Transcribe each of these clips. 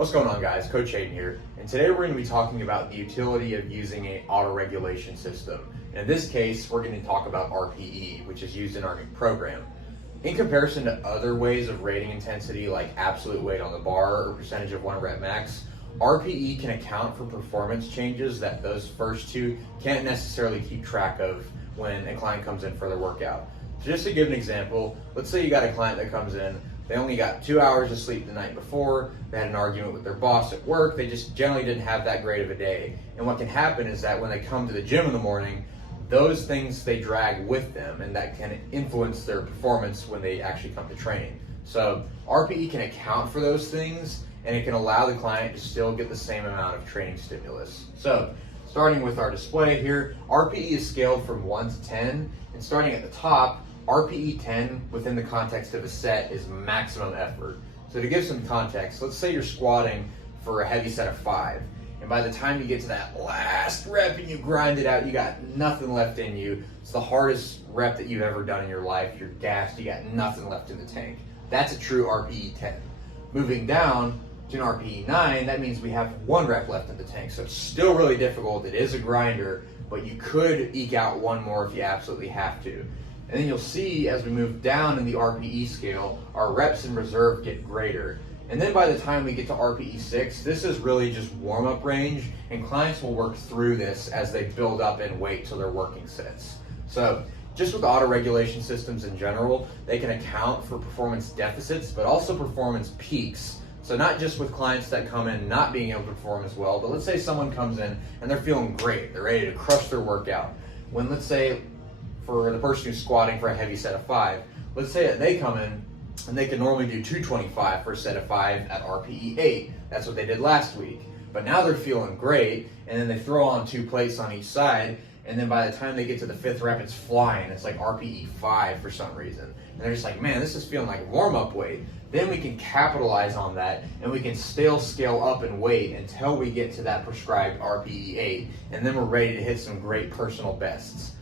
What's going on, guys? Coach Hayden here, and today we're going to be talking about the utility of using an auto-regulation system. In this case, we're going to talk about RPE, which is used in our new program. In comparison to other ways of rating intensity like absolute weight on the bar or percentage of 1 rep max, RPE can account for performance changes that those first two can't necessarily keep track of when a client comes in for their workout. So just to give an example, let's say you got a client that comes in, they only got 2 hours of sleep the night before, they had an argument with their boss at work, they just generally didn't have that great of a day. And what can happen is that when they come to the gym in the morning, those things they drag with them, and that can influence their performance when they actually come to training. So RPE can account for those things, and it can allow the client to still get the same amount of training stimulus. So starting with our display here, RPE is scaled from 1 to 10, and starting at the top, RPE 10 within the context of a set is maximum effort. So to give some context, let's say you're squatting for a heavy set of 5, and by the time you get to that last rep and you grind it out, you got nothing left in you. It's the hardest rep that you've ever done in your life. You're gassed, you got nothing left in the tank. That's a true RPE 10. Moving down to an RPE 9, that means we have 1 rep left in the tank. So it's still really difficult. It is a grinder, but you could eke out 1 more if you absolutely have to. And then you'll see as we move down in the RPE scale, our reps in reserve get greater. And then by the time we get to RPE 6, this is really just warm-up range, and clients will work through this as they build up in weight to their working sets. So just with auto-regulation systems in general, they can account for performance deficits, but also performance peaks. So not just with clients that come in not being able to perform as well, but let's say someone comes in and they're feeling great, they're ready to crush their workout. When, let's say, for the person who's squatting for a heavy set of 5, let's say that they come in and they can normally do 225 for a set of 5 at RPE 8. That's what they did last week. But now they're feeling great, and then they throw on 2 plates on each side, and then by the time they get to the 5th rep, it's flying. It's like RPE 5 for some reason. And they're just like, man, this is feeling like warm-up weight. Then we can capitalize on that, and we can still scale up in weight until we get to that prescribed RPE 8, and then we're ready to hit some great personal bests.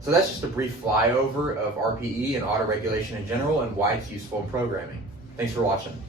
So that's just a brief flyover of RPE and auto-regulation in general and why it's useful in programming. Thanks for watching.